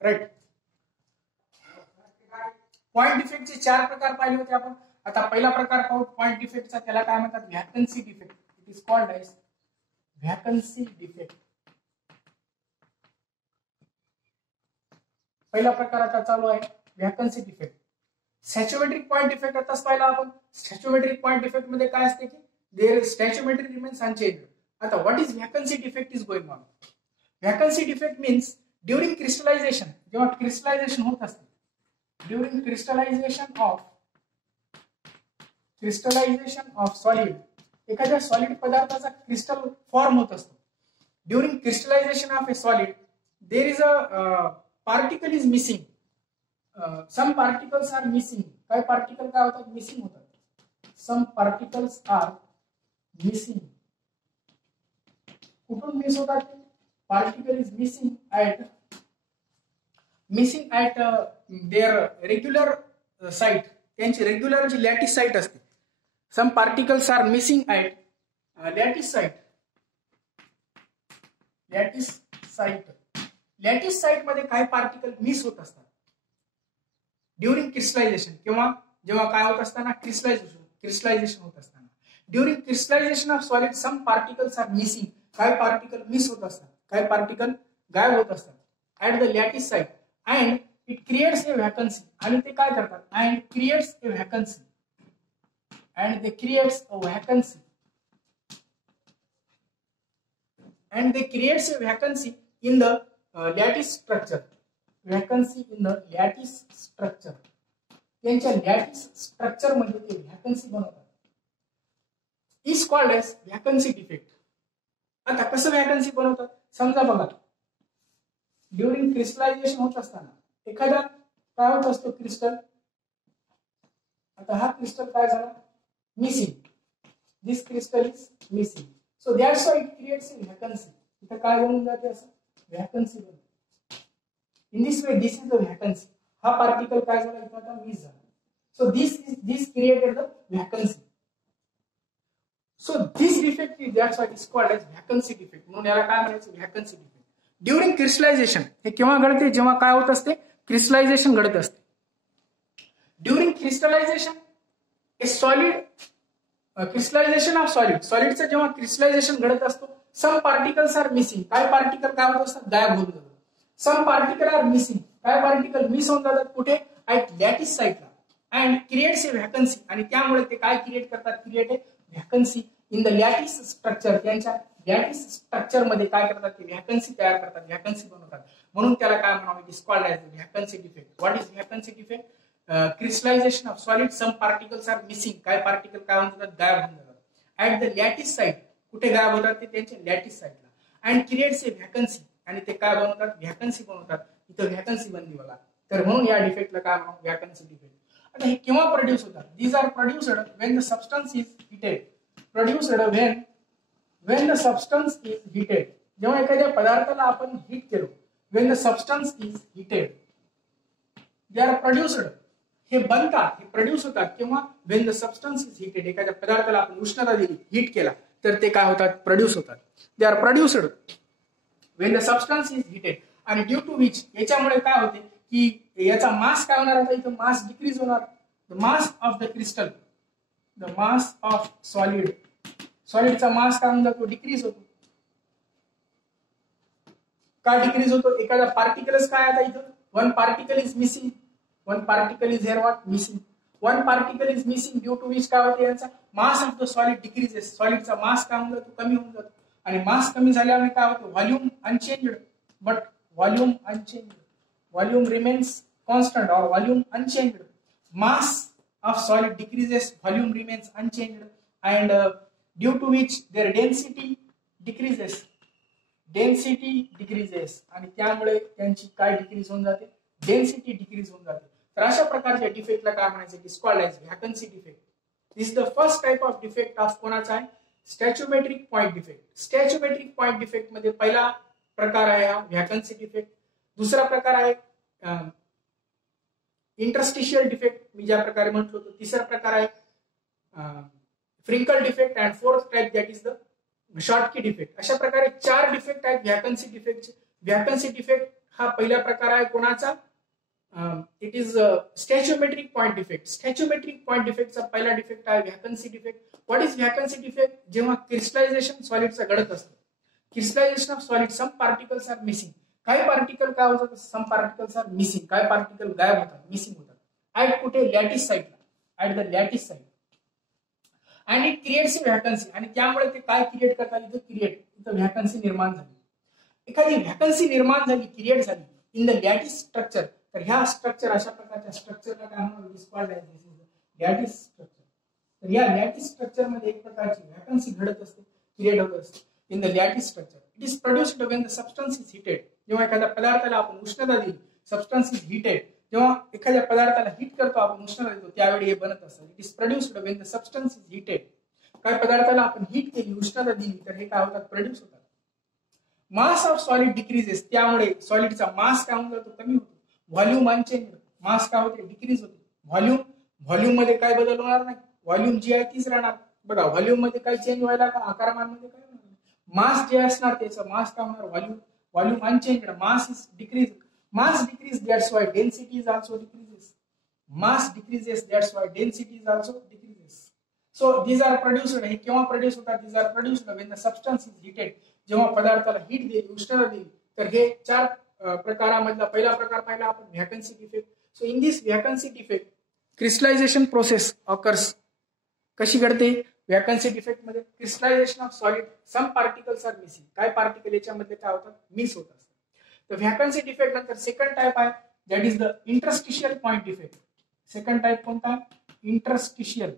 Right. Point डिफेक्टचे 4 प्रकार पाहिले होते आपण. आता पहिला प्रकार पाहू पॉइंट डिफेक्टचा. त्याला काय म्हणतात? Vacancy defect. It is called as vacancy defect. पहिला प्रकार आता चालू आहे vacancy defect. Stoichiometric point defect आताच पाहिला आपण. सॅच्युमेट्रिक पॉइंट डिफेक्ट मध्ये काय असते की देअर स्टॅच्युमेट्री रिमेन्स अनचेंज्ड. आता what is vacancy defect is going on. Vacancy defect means during crystallization, जेव्हा क्रिस्टलायझेशन होत असते, ड्युरिंग क्रिस्टलायझेशन ऑफ सॉलिड, एखाद्या सॉलिड पदार्थाचा क्रिस्टल फॉर्म होत असतो. During crystallization of a solid there is a particle is missing. Some particles are missing. काही particle काय होतात? मिसिंग होतात. Some particles are missing. कुठून मिस होतात ते? Particle is missing at there regular site. त्यांची रेग्युलर जी लॅटिस साइट असते. Some particles are missing at lattice site. Lattice site मध्ये काही पार्टिकल मिस होत असतात ड्युरिंग क्रिस्टलायझेशन. किंवा जेव्हा काय होत असताना? क्रिस्टलायझेशन होत असताना. During crystallization of solid some particles are missing. काही पार्टिकल मिस होत असतात, काही पार्टिकल गायब होत असतात at the lattice site and it creates a vacancy. आणि ते काय करतात? And creates a vacancy. And they creates a vacancy. And they creates a vacancy in the lattice structure. Vacancy in the lattice structure. त्यांच्या lattice structure मध्ये ते vacancy बनवतात. Is called as vacancy defect. आता कसं vacancy बनवतात? समजा बघा, during crystallisation होत असताना एखादा काय होत असतो? क्रिस्टल. आता हा क्रिस्टल काय झाला? Missing. This crystal is missing. So that's why it creates a vacancy. इथं काय बनून जाते? असं व्हॅकन्सी बनते. In this way this is the vacancy. हा पार्टिकल काय झाला? इथं आता मिस झाला. So this created the vacancy. So this defect is that's why it's called as vacancy defect. म्हणून याला काय म्हणायचं? Vacancy defect. ड्युरिंग क्रिस्टलायझेशन हे केव्हा घडते? जेव्हा काय होत असते? क्रिस्टलायझेशन घडत असते. During crystallization a solid, crystallization of solid, सॉलिडचं जेव्हा क्रिस्टलायझेशन घडत असतो, सम पार्टिकल्स आर मिसिंग. काय पार्टिकल काय होत असतात? गायब होऊन जातात. Some particle are missing. काय पार्टिकल मिस होऊन जातात? कुठे? ऍट लॅटिस साइटला. And creates a vacancy. आणि त्यामुळे ते काय क्रिएट करतात? Create a vacancy in the lattice structure. त्यांच्या लॅटिस स्ट्रक्चर मध्ये काय करतात? ते व्हॅकन्सी तयार करतात, व्हॅकन्सी बनवतात. म्हणून त्याला काय म्हणावं? It is called as vacancy defect. What is vacancy defect? Crystallization of solid, some particles are missing. काय पार्टिकल काय होऊन जातात? गायब होऊन जातात ऍट द लॅटिस साइट. कुठे गायब होतात ते? त्यांच्या लॅटिस साइटला. And creates a vacancy. आणि ते काय बनवतात? व्हॅकन्सी बनवतात. इथं व्हॅकन्सी बनली बघा. तर म्हणून या डिफेक्टला काय म्हणावं? Vacancy defect. आता हे केव्हा प्रोड्यूस होतात? These are produced when the substance is heated. Produced when the substance is heated. जेव्हा एखाद्या पदार्थाला आपण हीट केलो, when the substance is heated, they are produced. हे बनतात, हे प्रोड्यूस होतात किंवा when the substance is heated. एखाद्या पदार्थाला आपण उष्णता दिली, हीट केला, तर ते काय होतात? प्रोड्यूस होतात. they are produced when the substance is heated. आणि ड्यू टू विच, याच्यामुळे काय होते की याचा मास काय होणार? आता इथं मास डिक्रीज होणार. The mass of the crystal, the mass of solid, सॉलिडचा मास काय होऊन जातो? डिक्रीज होतो. का डिक्रीज होतो? एखादा पार्टिकलच काय आता इथं? One particle is missing. One particle is here what? Missing. One particle is missing due to which काय होते? यांचा mass of the solid decreases. सॉलिडचा मास काय होऊन जातो? कमी होऊन जातो. आणि मास कमी झाल्यामुळे काय होतं? Volume unchanged. But volume unchanged, volume remains constant और volume unchanged. Mass of solid decreases, volume remains unchanged. And due to which their density decreases. Density decreases. आणि त्यामुळे त्यांची काय डिक्रीज होऊन जाते? डेन्सिटी डिक्रीज होऊन जाते. तर अशा प्रकारच्या डिफेक्टला काय म्हणायचं? It is called as vacancy defect. This is the first type of defect of कोणाचा आहे? Stoichiometric point defect. Stoichiometric point defect मध्ये पहिला प्रकार आहे हा व्हॅकन्सी डिफेक्ट. दुसरा प्रकार आहे इंटरस्टिशियल डिफेक्ट, मी ज्या प्रकारे म्हटलो होतो. तिसरा प्रकार आहे Frenkel defect. And fourth type that is the Schottky defect. अशा प्रकारे 4 डिफेक्ट आहेत व्हॅकन्सी डिफेक्टचे. व्हॅकन्सी डिफेक्ट हा पहिला प्रकार आहे कोणाचा? It is stoichiometric point defect. Stoichiometric point डिफेक्टचा पहिला डिफेक्ट आहे vacancy defect. What is vacancy defect? जेव्हा क्रिस्टलायझेशन सॉलिडचं घडत असतं, crystallization of solid, some particles are missing. काही पार्टिकल काय होतात? Some particles are missing. काही पार्टिकल गायब होतात, मिसिंग होतात. ऍट कुठे? लॅटिस साईडला, at the lattice site. And it creates vacancy. आणि त्यामुळे ते काय क्रिएट करतात? इथं व्हॅकन्सी निर्माण झाली. एखादी व्हॅकन्सी निर्माण झाली, क्रिएट झाली इन द लॅटिस स्ट्रक्चर, तर ह्या स्ट्रक्चर, अशा प्रकारच्या स्ट्रक्चरला काय म्हणतात? Lattice structure. तर या लॅटिस स्ट्रक्चर मध्ये एक प्रकारची व्हॅकन्सी घडत असते, क्रिएट होत असते in the lattice structure. It is produced when the substance is heated. जेव्हा एखाद्या पदार्थाला आपण उष्णता दिली, सबस्टन्स इज हीटेड, जेव्हा एखाद्या पदार्थाला हीट करतो आपण, उष्णता देतो, त्यावेळी हे बनत असतं. It is produced when the substance is heated. काही पदार्थाला आपण हीट केली, उष्णता दिली, तर हे काय होतात? प्रोड्यूस होतात. मास ऑफ सॉलिड डिक्रीजेस. त्यामुळे सॉलिडचा मास काय होऊन जातो? कमी होतो. Volume unchange. मास काय होते? डिक्रीज होते. व्हॉल्यूम मध्ये काय बदल होणार नाही. व्हॉल्यूम जी आहे तीच राहणार. बघा, व्हॉल्यूम मध्ये काही चेंज व्हायला का? आकारमानमध्ये काय होणार? मास जे असणार त्याचं मास काय होणार? Volume unchange. Mass is decrease. Mass decrease, that's why density is also decreases. Mass decreases, that's why density is also decreases. So these are produced. हे केव्हा प्रोड्यूस होतात? These are produced when the substance is heated. जेव्हा पदार्थाला heat दिली, उष्णता दिली, तर हे चार प्रकारामधला पहिला प्रकार पाहिला आपण, vacancy defect. So in this vacancy defect crystallization process occurs. कशी घडते व्हॅकन्सी डिफेक्ट मध्ये? Crystallization of solid, some particles are missing. काय पार्टिकल याच्यामध्ये काय होतात? मिस होत असतात. तर व्हॅकन्सी डिफेक्ट नंतर सेकंड टाइप आहे, that is the interstitial point defect. Second type कोणता? Interstitial.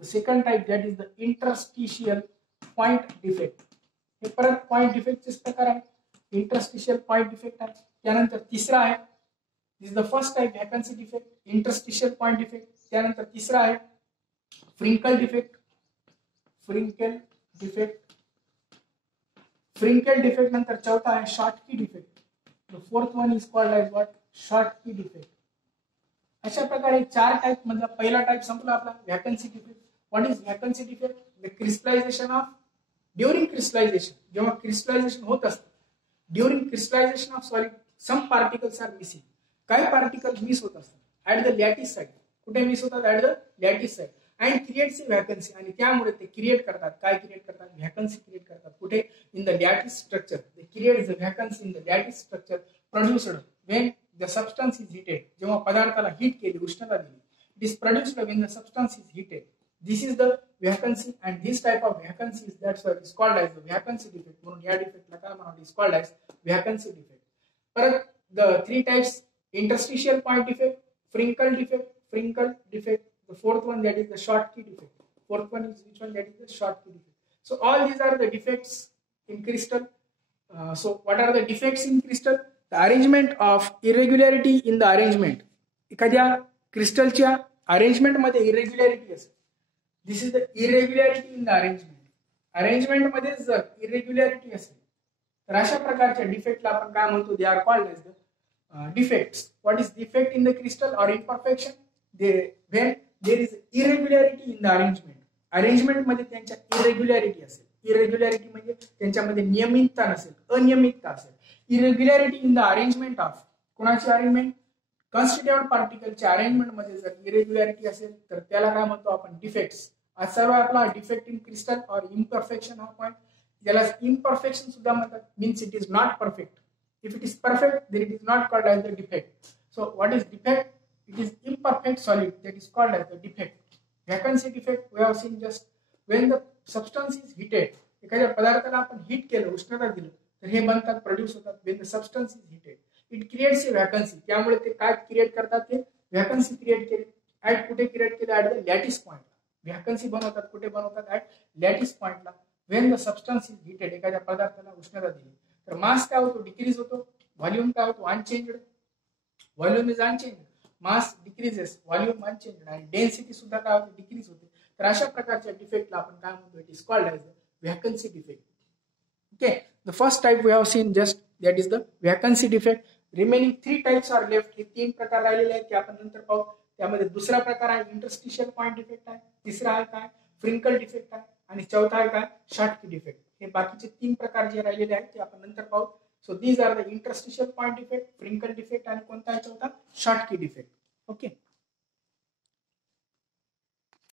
The second type, that is the interstitial point defect. हे परत पॉइंट डिफेक्टचेच प्रकार आहे. इंटरस्टिशियल पॉइंट डिफेक्ट आहे. त्यानंतर तिसरा आहे, this is the first type, vacancy defect, interstitial point defect. त्यानंतर तिसरा आहे फ्रिंकल डिफेक्ट. फ्रिंकल डिफेक्ट नंतर चौथा आहे Schottky defect. The fourth one is called as what? Schottky defect. अशा प्रकारे चार टाइप मधला पहिला टाइप संपला आपला, vacancy defect. What is vacancy defect? The crystallization of, during crystallization, जेव्हा क्रिस्टलायझेशन होत असतं, during crystallization of solid some particles are missing. काही पार्टिकल मिस होत असतात ऍट द लॅटिस साइड. कुठे मिस होतात? At the lattice side. And creates vacancy. आणि त्यामुळे ते क्रिएट करतात, काय क्रिएट करतात? व्हॅकन्सी क्रिएट करतात. कुठे? In the lattice structure. They create the vacancy in the lattice structure produced when the substance is heated. जेव्हा पदार्थाला हीट केली, उष्णता दिली, it is produced when the substance is heated. This is the vacancy, and this type of vacancy is, that's why it is called as the vacancy defect. म्हणून या डिफेक्टला काय म्हणतात? It is called as vacancy defect. परत the three types, interstitial point defect, Frinkel defect. The fourth one, that is the short key defect. Fourth one is which one? That is the short key defect. So all these are the defects in crystal. So what are the defects in crystal? The arrangement of irregularity in the arrangement. एखाद्या क्रिस्टलच्या arrangement मध्ये irregularity असेल. This is the irregularity in the arrangement. Arrangement मध्ये जर इरेग्युलॅरिटी असेल तर अशा प्रकारच्या डिफेक्टला आपण काय म्हणतो? They are called as the defects. What is defect in the crystal or imperfection? When there is irregularity in the arrangement. Arrangement मध्ये त्यांच्या इरेग्युलॅरिटी असेल. इरेग्युलॅरिटी म्हणजे त्यांच्यामध्ये नियमितता नसेल, अनियमितता असेल. इरेग्युलॅरिटी इन द अरेंजमेंट ऑफ, कोणाची अरेंजमेंट? कॉन्स्टिट्यूएंट पार्टिकलच्या अरेंजमेंट मध्ये जर इरेग्युलॅरिटी असेल तर त्याला काय म्हणतो आपण? डिफेक्ट्स. आज सर्व आपला डिफेक्ट इन क्रिस्टल और इम्परफेक्शन हा पॉइंट. ज्याला इम्परफेक्शन सुद्धा म्हणतात, means it is not perfect. If it is perfect then it is not called as the defect. So what is defect? It is imperfect solid, that is called as the defect. Vacancy defect we have seen just when the substance is heated. एखाद्या पदार्थाला आपण heat केलं, उष्णता दिलं, तर हे बनतात, produce होतात. when the substance is heated it creates a vacancy. त्यामुळे ते काय क्रिएट करतात? ते व्हॅकन्सी क्रिएट केले. ऍट कुठे क्रिएट केले? ऍट द लॅटिस पॉइंटला. व्हॅकन्सी बनवतात. कुठे बनवतात? ऍट लॅटिस पॉइंटला. when the substance is heated, एखाद्या पदार्थाला उष्णता दिली तर मास काय होतो? डिक्रीज होतो. व्हॉल्यूम काय होतो? Unchanged. Volume is unchanged, mass decreases, volume unchanged, आणि डेन्सिटी सुद्धा काय होते? डिक्रीज होते. तर अशा प्रकारच्या डिफेक्टला आपण काय म्हणतो? It is called as vacancy defect. Okay, the first type we have seen just, that is the vacancy defect. Remaining 3 types are left. हे 3 प्रकार राहिलेले आहेत ते आपण नंतर पाहू. त्यामध्ये दुसरा प्रकार आहे इंटरस्टिशियल पॉइंट डिफेक्ट आहे. तिसरा आहे काय? फ्रिंकल डिफेक्ट आहे. आणि चौथा आहे काय? शॉर्ट की डिफेक्ट. हे बाकीचे 3 प्रकार जे राहिलेले आहेत ते आपण नंतर पाहू. So these are the interstitial point defect, Frenkel defect आणि कोणता याचा होता शॉर्टकी डिफेक्ट.